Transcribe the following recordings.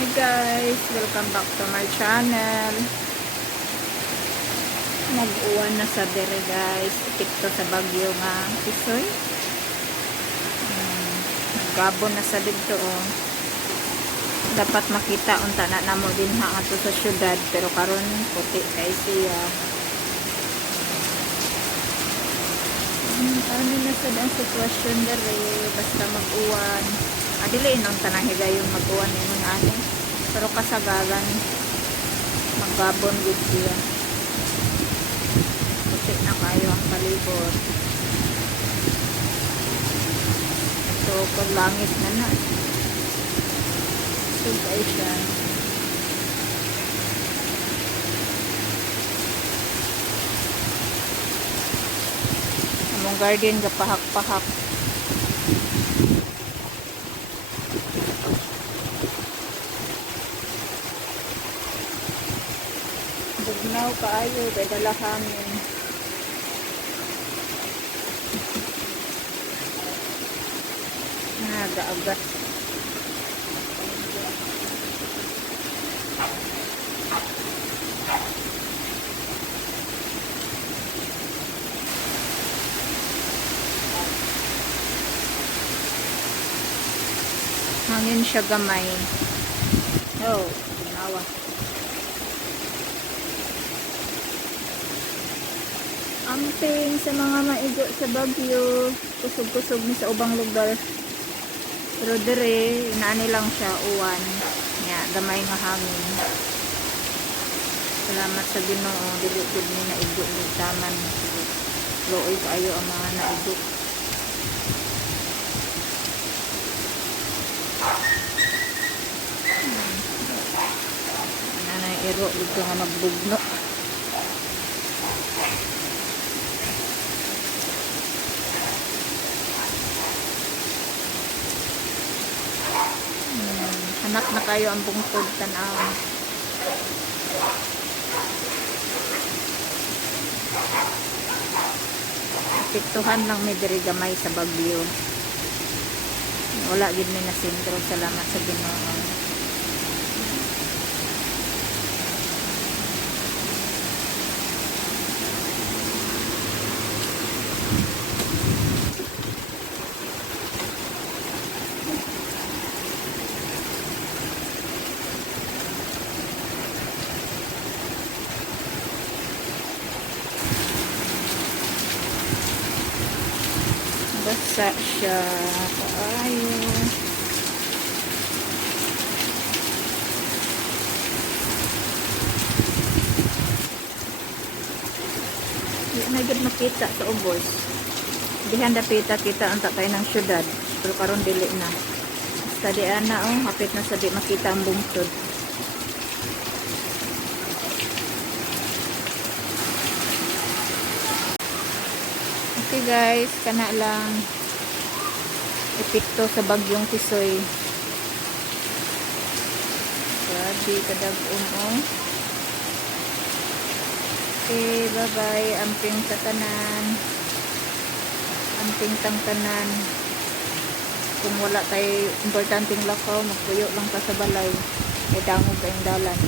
Hi guys, welcome back to my channel. Nag-uwan na sa dere guys. Epekto sa bagyo nga Tisoy. Gabon na sa dito oh. Dapat makita unta na namo din ha ato sa syudad, pero karon puti kay siya. Ano na sa ang sitwasyon dere basta mag-uwan. Adili nung tanang higayong mag-uwan nun ani. Pero kasagaran maggabon gud siya. Puti na kayo ang palibot. So pag langit na na. So guys siya. Among garden gapahak-pahak. Bugnaw kaayo kay dala kami. Aga-aga. Hangin siya gamay. Oh, nawa. Amping sa mga maigo sa Bagyo, kusog-kusog ni sa ubang lugar. Pero dire, inaani lang siya, uwan. Nga, gamay nga hangin. Salamat sa Ginoo, dili-dili ni naigo ni taman. Looy kayo ang mga naigo. Nanay iro, dito nga magbugno. Anak na kayo ang bungtod tanaw. Apektuhan lang may diri gamay sa Bagyo. Wala gid mi na sentro. Salamat sa Ginoo. Basa siya kaayo. Di na gid makita sa ubos. Dihan dapita kita ang takay ng syudad. Pero karon dili na. Basta di ana oh, hapit na sa di makita ang bungtod. Okay guys, kana lang epekto sa bagyong Tisoy. Grabe kadag-on oh. Okay, bye bye. Amping sa tanan. Amping tang tanan. Kung wala tay importanteng lakaw, magpuyo lang ta sa balay. May dangog kayong dalan.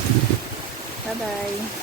Bye bye.